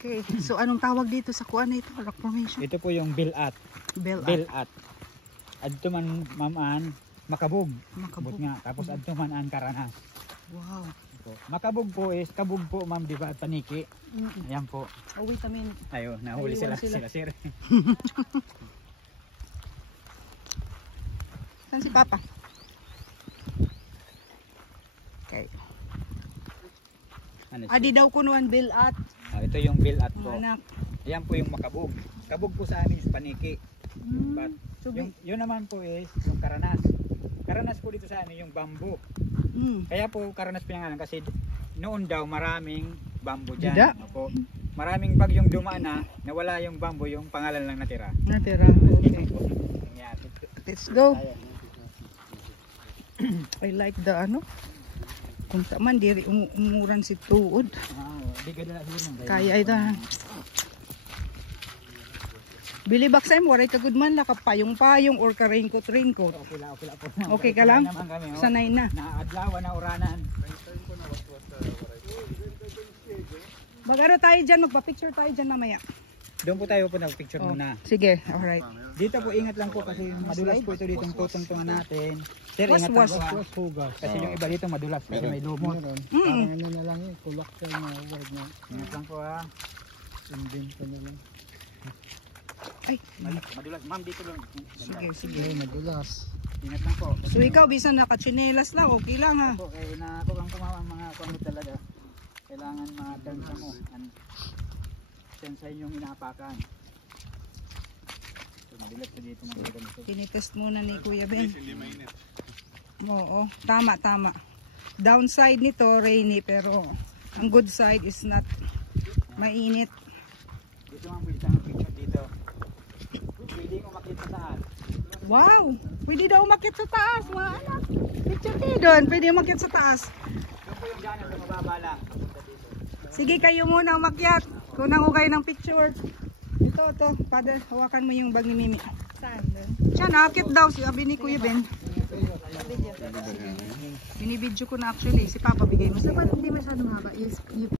Okay. So anong tawag dito sa kuan na ito? Rock formation? Ito po yung Bilat. Bilat. Adto man mamaan makabog. Makabog. Nga. Tapos adto man ang Karanas. Wow. Po. Makabog po is kabog po ma'am, di ba? Paniki. Ayan po. Oh, wait a minute. Ayo, nahuli sila sir. Saan si Papa? Okay. Ano siya? Adi daw kunuan Bilat. Ito yung Bilat po. Anak. Ayan po yung makabog. Kabog po sa amin is paniki. But So, yun naman po is yung Karanas. Karanas po dito sa amin yung bamboo. Kaya po Karanas pinangalan kasi noon daw maraming bamboo dyan. Dida? Opo. Maraming pag yung dumaan na nawala yung bamboo, yung pangalan lang natira. Natira. Okay. Yan. Let's go. I like the ano. Kung taman diri umuran si tuod. Di ka na siguro. Kaya ito. Bili baksa mo, waray ka good man, nakapayong-payong or ka-raincoat. Okay lang po. Okay ka lang? Kami, Sanay na. Naadlawan na uranan. Mag-ano tayo dyan, magpa-picture tayo dyan mamaya. Doon po tayo po nag-picture muna. Sige, alright. Dito po ingat lang po kasi madulas po ito ditong tutungtungan natin. Sir, ingat Was. lang po. Kasi yung iba dito madulas kasi may lumot. Parang ano na lang eh, kulak siya na word na. Ingat lang po ha. Sundin ka na lang. Ay, Madulas. Ma'am, dito lang. sige. Ay, madulas. Ingat lang po. So ikaw, bisan nakachinelas lang, okay lang ha. Po, kaya na ako kang kumawa ang mga kuwan talaga. Kailangan ma-tensa mo. Tensa yung inaapakan. So, madulas ko dito mga ganito. Tinitest muna ni Kuya Ben. Oo, tama. Downside nito, rainy, pero ang good side is not mainit. Dito mga pwede tayong picture dito. Pwede mo makita saan. Wow! Pwede daw umakyat sa taas, mga anak. Picture kayo doon, pwede umakyat sa taas. Doon po yung daanan sa mababa lang. Sige, kayo muna umakyat. Kunang ko kayo ng picture. Ito. Father, hawakan mo yung bag ni Mimi. Saan? Siya, nakakit daw, sabi ni Kuya Ben. Binibidyo ko na actually. Si Papa bigay mo. Dapat hindi masyadong haba.